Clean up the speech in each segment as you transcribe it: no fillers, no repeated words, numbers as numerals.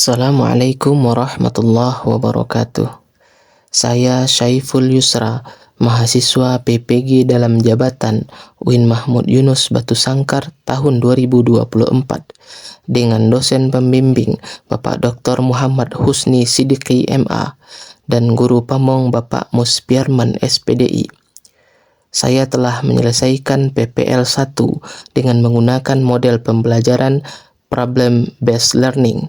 Assalamualaikum warahmatullahi wabarakatuh. Saya Syaiful Yusra, mahasiswa PPG dalam jabatan UIN Mahmud Yunus Batu Sangkar tahun 2024 dengan dosen pembimbing Bapak Dr. Muhammad Husni Siddiqi MA dan guru pamong Bapak Muspiarman SPDI. Saya telah menyelesaikan PPL 1 dengan menggunakan model pembelajaran Problem Based Learning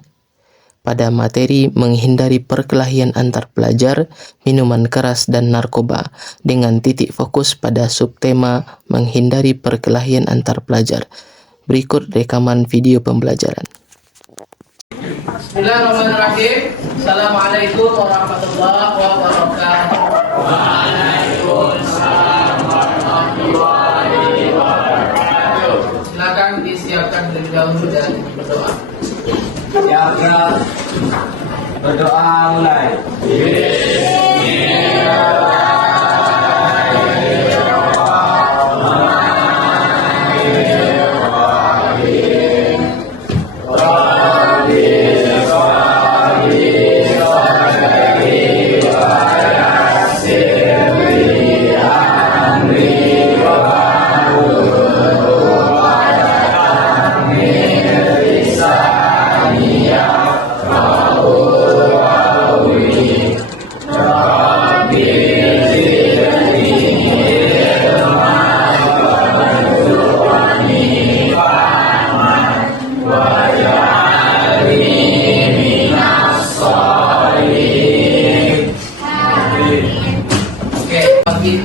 pada materi menghindari perkelahian antar pelajar, minuman keras dan narkoba dengan titik fokus pada subtema menghindari perkelahian antar pelajar. Berikut rekaman video pembelajaran. Bismillahirrahmanirrahim. Assalamualaikum warahmatullahi wabarakatuh. Waalaikumsalam warahmatullahi wabarakatuh. Silakan disiapkan terlebih dahulu dan berdoa. Ya Allah, berdoa mulai.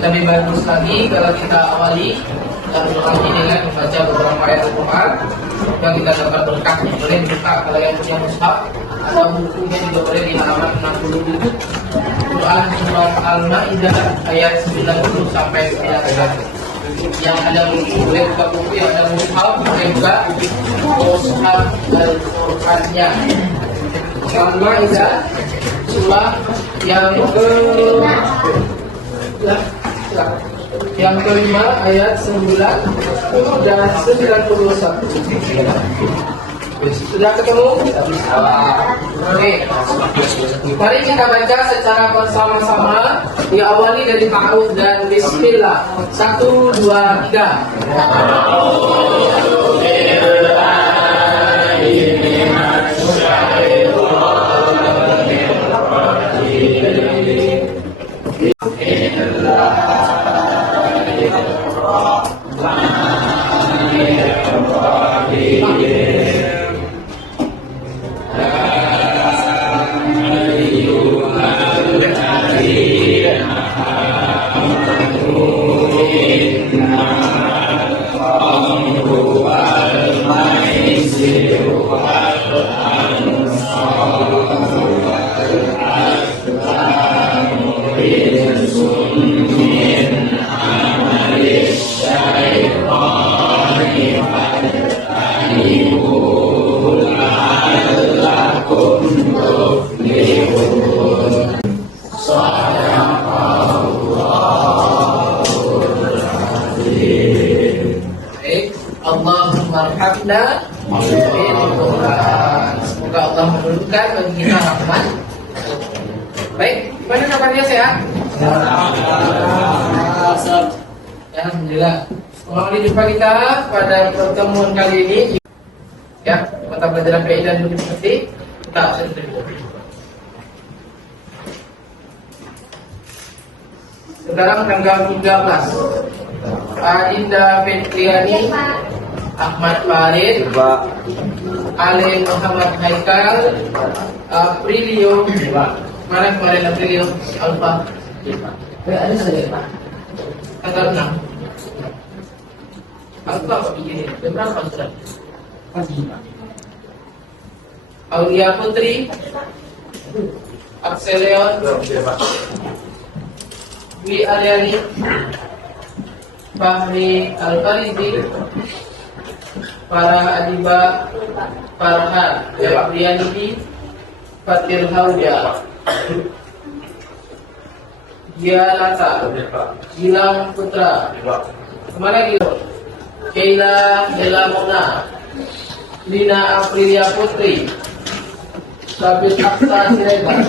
Lebih bagus lagi kalau kita awali dan ini dengan membaca beberapa ayat Al-Quran yang kita dapat berkah. Boleh dibuka kalau yang punya mushaf atau bukunya juga boleh di halaman 67 Quran surat Al-Maidah ayat 90 sampai 91. Yang ada buku boleh buka buku, yang ada mushaf boleh buka mushaf Al-Qurannya. Al-Maidah surah yang kelima ayat 9 dan 91. Sudah ketemu? Oke. Mari kita baca secara bersama-sama. Diawali dari ta'awudz dan bismillah. 1, 2, Allahumma arhamna bil Quran. Semoga Allah menurunkan bagi kita rahmat. Baik, gimana kabarnya, sehat? Alhamdulillah. Mengawali jumpa kita pada pertemuan kali ini, ya, mata pelajaran kaidah dan seperti kita absen dulu. Sekarang tanggal 13. Adinda Fitriani, Ahmad Farid, Ali Muhammad Haikal, Aprilio, mana kemarin Aprilio? Alfa. Ada saja Pak. Tanggal 6. Alfa apa begini? Berapa sudah? Pagi. Aulia Putri, Akseleon, Dwi Aryani, Fahmi Al-Farizi, para Adiba Farhan Yabriani, Fatil Hauja, Gialata, Gilang Putra, kemana gitu? Keila Bella Mona, Lina Aprilia Putri, Sabit Aqsa Siregar,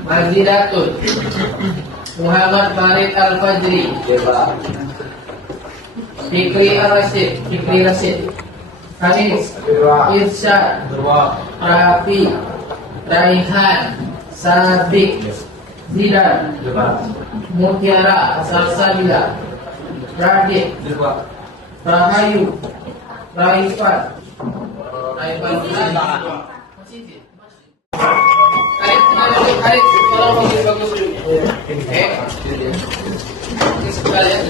Mazidatun, Muhammad Farid Al-Fajri, Fikri Rasid, Hanis, Irsyad, Rafi, Raihan, Sabik, Zidan, Mutiara, Salsabila, Radit, Rahayu, Raifat, Karet, tolong bagus dulu. Sekalian.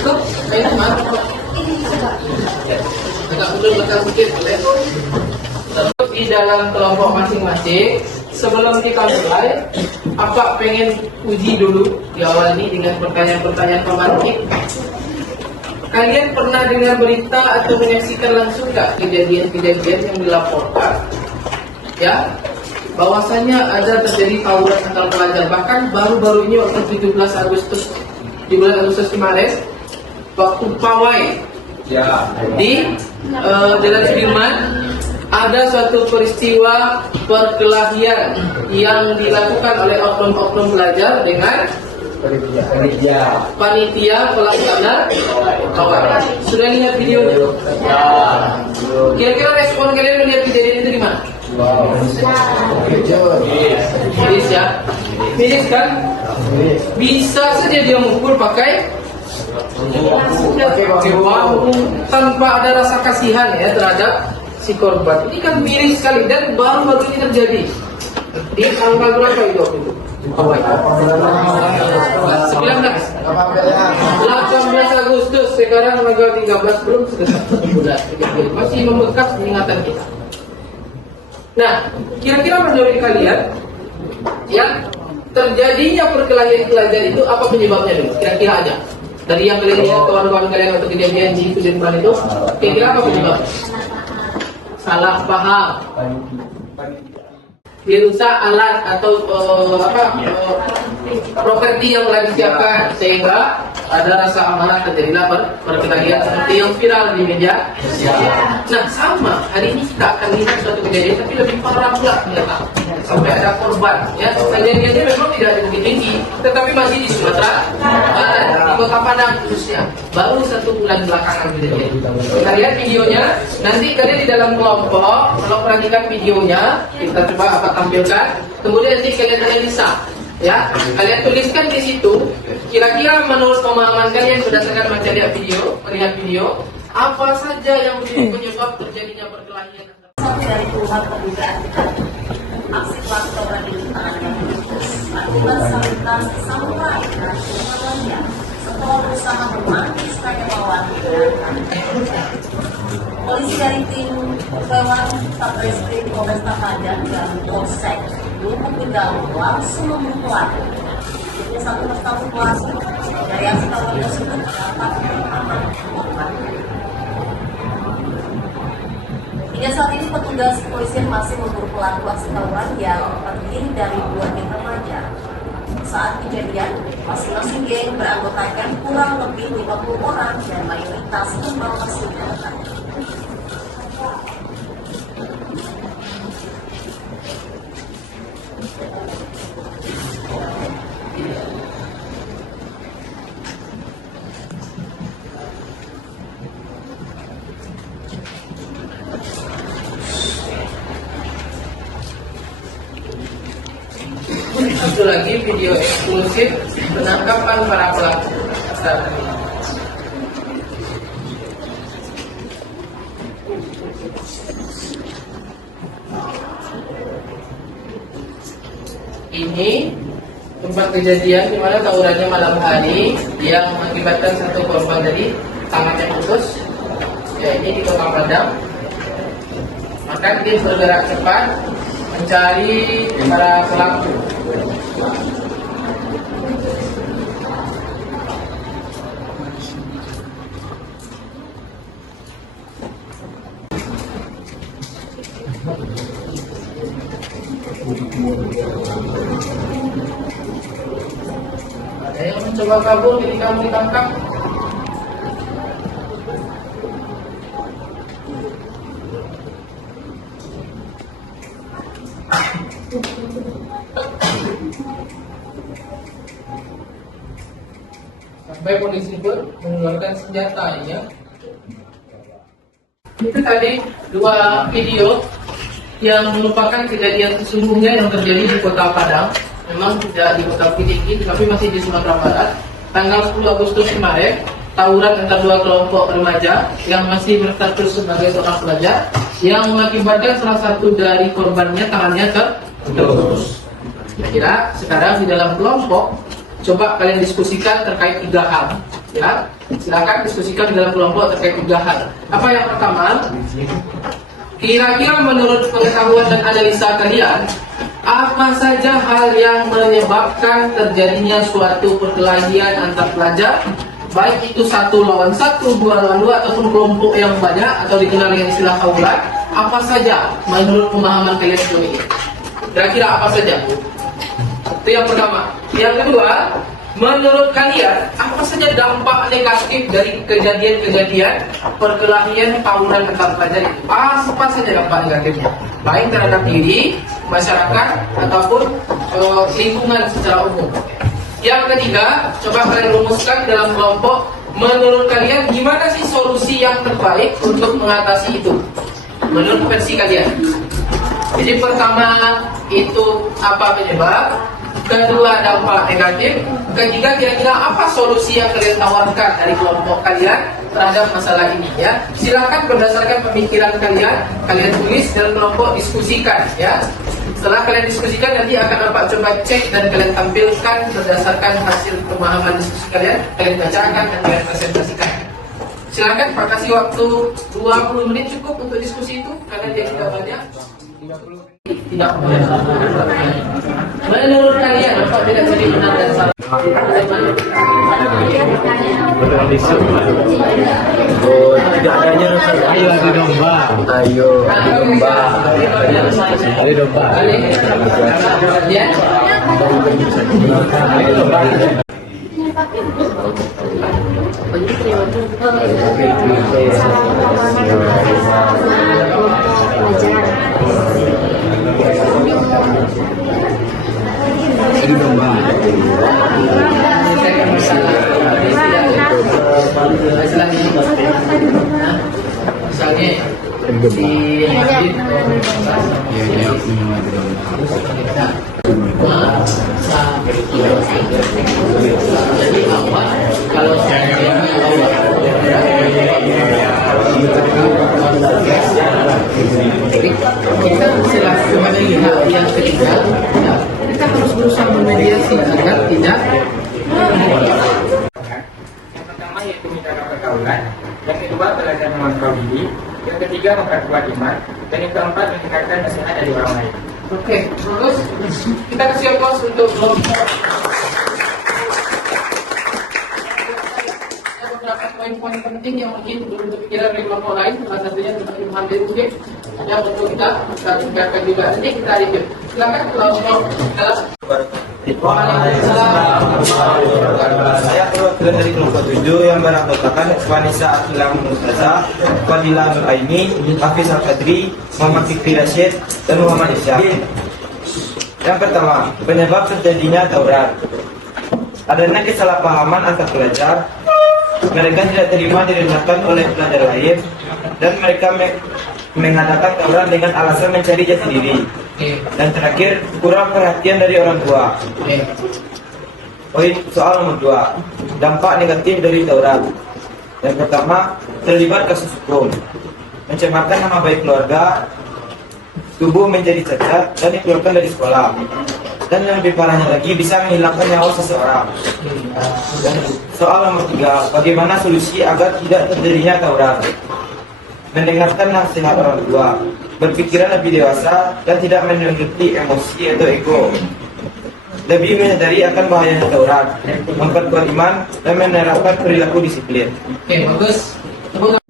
Cukup, kayaknya mana? Agak mundur belakang sedikit boleh. Di dalam kelompok masing-masing, sebelum kita mulai, apa pengen uji dulu di awal ini dengan pertanyaan-pertanyaan pemantik. Kalian pernah dengar berita atau menyaksikan langsung nggak kejadian-kejadian yang dilaporkan? Ya, bahwasanya ada terjadi tawuran antar pelajar. Bahkan baru-baru ini waktu 17 Agustus, di bulan Agustus kemarin, waktu pawai di Jalan Sudirman, ada suatu peristiwa perkelahian yang dilakukan oleh oknum-oknum pelajar dengan panitia pelaksana pawai. Sudah lihat videonya? Kira-kira respon kalian melihat kejadian itu gimana? Miris ya? Miris kan? Bisa saja dia mukul pakai bambu tanpa ada rasa kasihan ya terhadap si korban. Ini kan miris sekali dan baru-baru ini terjadi. Di tanggal berapa itu waktu itu? 19 Agustus, sekarang tanggal 13, belum sudah 1 bulan. Masih membekas ingatan kita. Nah, kira-kira menurut kalian yang terjadinya perkelahian pelajar itu apa penyebabnya dulu? Kira-kira aja. Dari yang kalian lihat kawan-kawan kalian waktu kejadian di Sudirman itu, kira-kira apa penyebabnya? Salah paham. Dirusak alat atau properti yang telah disiapkan sehingga ada rasa amarah, terjadilah perkelahian seperti yang viral di media. Nah, sama hari ini kita akan lihat suatu kejadian tapi lebih parah pula ternyata sampai ada korban. Ya, kejadiannya memang tidak di Bukit Tinggi, tetapi masih di Sumatera Barat, di Kota Padang khususnya. Baru 1 bulan belakangan kejadian. Kita lihat videonya. Nanti kalian di dalam kelompok, kalau perhatikan videonya, kita coba apa tampilkan. Kemudian nanti kalian analisa. Ya, kalian tuliskan di situ. Kira-kira menurut pemahaman kalian berdasarkan melihat video, apa saja yang menjadi penyebab terjadinya perkelahian? Dari Tuhan perbudakan kita, aksi pelaku tawuran ini tangannya putus akibat sabutan samurai dan lainnya setelah berusaha memanggil supaya bawahan polisi dari tim Pewan Satreskrim Polresta Padang dan Polsek Lubuk Linggau langsung memburu pelaku. Ini satu persatu pelaku dari aksi tawuran tersebut dapat aman. Hingga saat ini petugas kepolisian masih memburu pelaku aksi tawuran yang terdiri dari 2 geng remaja. Saat kejadian, masing-masing geng beranggotakan kurang lebih 50 orang dan mayoritas membawa senjata. Satu lagi video eksklusif penangkapan para pelaku. Ini tempat kejadian di mana tawurannya malam hari yang mengakibatkan satu korban tadi tangannya putus. Ya, ini di Kota Padang. Maka tim bergerak cepat mencari para pelaku. Ada yang mencoba kabur ketika kamu ditangkap. Sampai polisi pun mengeluarkan senjatanya. Itu tadi dua video yang merupakan kejadian sesungguhnya yang terjadi di Kota Padang. Memang tidak di Kota Bukit Tinggi, tapi masih di Sumatera Barat. Tanggal 10 Agustus kemarin, tawuran antara dua kelompok remaja yang masih berstatus sebagai seorang pelajar yang mengakibatkan salah satu dari korbannya tangannya terputus. Kira-kira sekarang di dalam kelompok, coba kalian diskusikan terkait 3 hal. Ya, silakan diskusikan di dalam kelompok terkait 3 hal. Apa yang pertama? Kira-kira menurut pengetahuan dan analisa kalian, apa saja hal yang menyebabkan terjadinya suatu perkelahian antar pelajar, baik itu 1 lawan 1, 2 lawan 2, ataupun kelompok yang banyak atau dikenal dengan istilah tawuran? Apa saja menurut pemahaman kalian sebelum ini? Kira-kira apa saja? Itu yang pertama. Yang kedua, menurut kalian apa saja dampak negatif dari kejadian-kejadian perkelahian tawuran antar pelajar itu? Apa saja dampak negatifnya? Baik terhadap diri, masyarakat, ataupun lingkungan secara umum. Yang ketiga, coba kalian rumuskan dalam kelompok. Menurut kalian gimana sih solusi yang terbaik untuk mengatasi itu? Menurut versi kalian. Jadi pertama itu apa penyebab? Kedua dampak negatif. Ketiga kira-kira apa solusi yang kalian tawarkan dari kelompok kalian terhadap masalah ini ya. Silakan berdasarkan pemikiran kalian tulis dalam kelompok, diskusikan ya. Setelah kalian diskusikan nanti akan Bapak coba cek dan kalian tampilkan berdasarkan hasil pemahaman diskusi kalian bacakan dan kalian presentasikan. Silakan Pak, kasih waktu 20 menit cukup untuk diskusi itu karena dia tidak banyak. 30 menit. Tidak boleh. Menurut kalian apa tidak jadi benar dan salah? Oh, tidak adanya rasa ayo adu domba. Ayo adu domba. Adu domba. Ya. Adu domba. Misalnya di masjid jadi apa kalau kita selaku melihat yang ketiga ya, kita harus berusaha memediasi agar tidak. Yang pertama yaitu menjaga pergaulan, yang kedua belajar mengontrol diri, yang ketiga memperkuat iman, dan yang keempat meningkatkan nasihat dari orang lain. Oke, terus kita kasih aplaus untuk kelompok. Ada beberapa poin-poin penting yang mungkin belum terpikiran dari kelompok lain, salah satunya tentang Ilham dari mungkin yang untuk kita tinggalkan juga. Nanti kita review. Silakan kelompok dalam. Saya perwakilan dari kelompok 7 yang beranggotakan Vanessa Akilam Mustaza, Fadila Nuraini, Hafiz Al-Qadri, Muhammad Fikri Rashid, dan Muhammad Isyaq. Yang pertama, penyebab terjadinya tawuran. Adanya kesalahpahaman antar pelajar. Mereka tidak terima direndahkan oleh pelajar lain, dan mereka mengadakan tawuran dengan alasan mencari jati diri. Dan terakhir, kurang perhatian dari orang tua. Poin soal nomor 2, dampak negatif dari tawuran. Yang pertama, terlibat kasus hukum, mencemarkan nama baik keluarga, tubuh menjadi cacat dan dikeluarkan dari sekolah. Dan yang lebih parahnya lagi, bisa menghilangkan nyawa seseorang. Dan soal nomor 3, bagaimana solusi agar tidak terjadinya tawuran? Mendengarkan nasihat orang tua, berpikiran lebih dewasa dan tidak menuruti emosi atau ego. Lebih menyadari akan bahayanya tawuran, memperkuat iman dan menerapkan perilaku disiplin. Oke, bagus.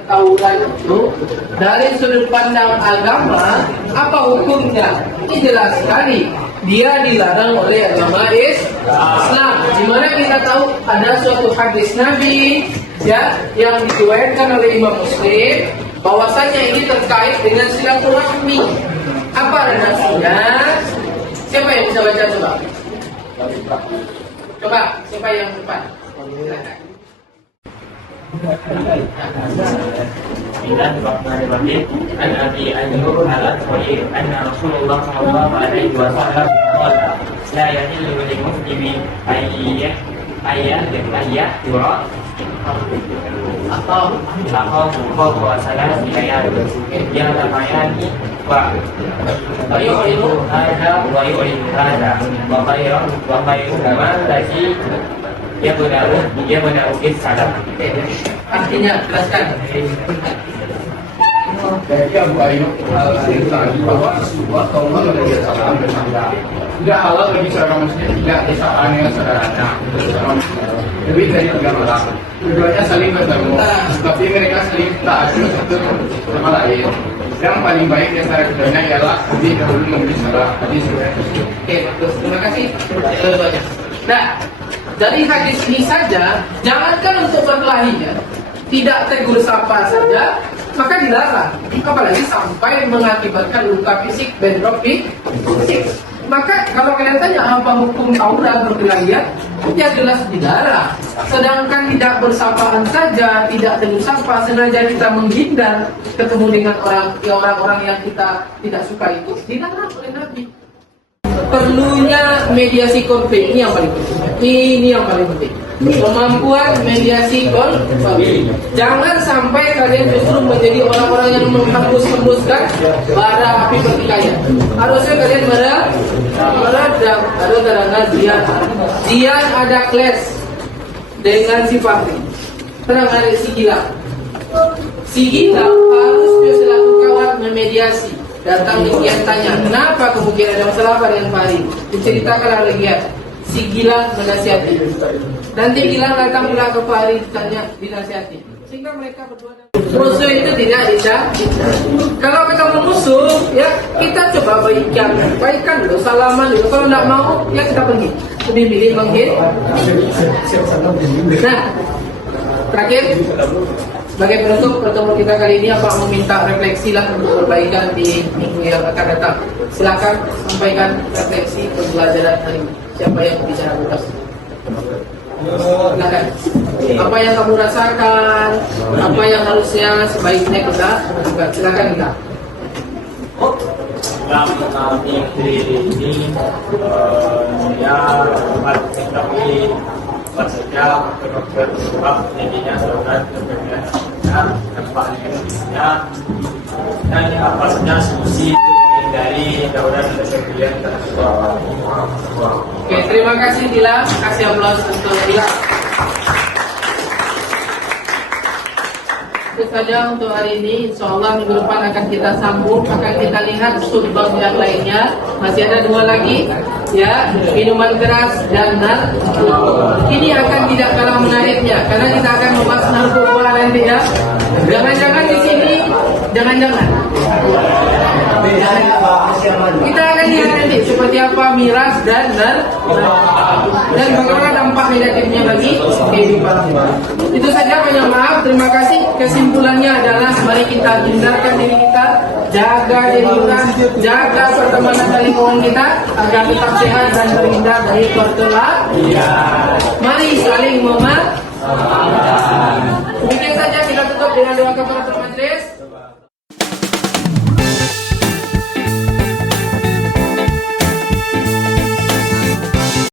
Tawuran itu dari sudut pandang agama, apa hukumnya? Ini jelas sekali. Dia dilarang oleh agama Islam. Di mana kita tahu ada suatu hadis Nabi ya yang diriwayatkan oleh Imam Muslim bahwasanya ini terkait dengan silaturahmi. Apa redaksinya? Siapa yang bisa baca coba? Coba, siapa yang depan? Silakan. Bismillahirrahmanirrahim. An Abi Ayyub al-Ansari anna Rasulullah sallallahu alaihi wasallam qala la yahillu lil muslimi ayah yura atau fawqa salasi ayat yang tamayani wa yu'inu hadha wa yu'inu hadha wa khairu ma lagi yabna'u salam. Artinya, jelaskan. Dari Abu Ayyub al-Ansari bahwa sebuah kaum Nabi SAW bersabda, tidak halal bagi seorang muslim tidak disahani saudaranya lebih dari 3 orang. Keduanya saling bertemu, tapi mereka saling taat satu sama lain. Yang paling baik di antara keduanya ialah lebih dahulu memberi salam. Hadis riwayat Muslim. Oke, bagus. Terima kasih. Nah, dari hadis ini saja, jangankan untuk berkelahi ya, tidak tegur sapa saja, maka dilarang. Apalagi sampai mengakibatkan luka fisik, bentrok fisik. Maka kalau kalian tanya apa hukum aurat berkelahi, ya jelas dilarang. Sedangkan tidak bersapaan saja, tidak tegur sapa, sengaja kita menghindar ketemu dengan orang-orang yang kita tidak suka itu, dilarang oleh Nabi. Perlunya mediasi konflik ini yang paling penting. Ini yang paling penting. Kemampuan mediasi konflik. Jangan sampai kalian justru menjadi orang-orang yang menghembus-hembuskan bara api pertikaian. Harusnya kalian meredam. Ada karena Zian ada clash dengan si Fahri. Terang ada si Gilang. Si Gilang harusnya selaku kawan memediasi. Datang Legian tanya, kenapa kemungkinan ada masalah apa dengan Fahri? Diceritakan oleh Legian. Si Gilang menasihati. Nanti Gilang datang pula ke Fahri tanya, dinasihati. Sehingga mereka berdua musuh itu tidak bisa. Kalau ketemu musuh, ya kita coba baikkan dulu, salaman dulu. Kalau tidak mau, ya kita pergi. Lebih pilih menghindar. Nah, terakhir. Sebagai penutup pertemuan kita kali ini, apa meminta refleksi lah untuk perbaikan di minggu yang akan datang. Silakan sampaikan refleksi pembelajaran hari ini. Siapa yang bicara bebas? Silakan. Apa yang kamu rasakan? Apa yang harusnya sebaiknya kita lakukan? Silakan kita. Dalam negeri ini ya mengetahui saja sebab jadinya saudara nampaknya dan apa saja solusi dari daulat dan sekalian. Oke, terima kasih Dila. Kasih aplaus untuk Dila. Itu saja untuk hari ini. InsyaAllah minggu depan akan kita sambung, akan kita lihat subbab yang lainnya. Masih ada 2 lagi, ya, minuman keras dan narkoba. Ini akan tidak kalah menariknya karena kita akan membahas narkoba nanti ya. Jangan-jangan di sini, jangan-jangan kita akan lihat nanti seperti apa miras dan bagaimana dampak negatifnya bagi kehidupan kita. Itu saja, banyak maaf, terima kasih. Kesimpulannya adalah mari kita hindarkan diri kita, jaga diri kita, jaga pertemanan dan lingkungan kita agar tetap sehat dan terhindar dari perkelahian. Mari saling memaafkan. Demikian saja, kita tutup dengan doa kepada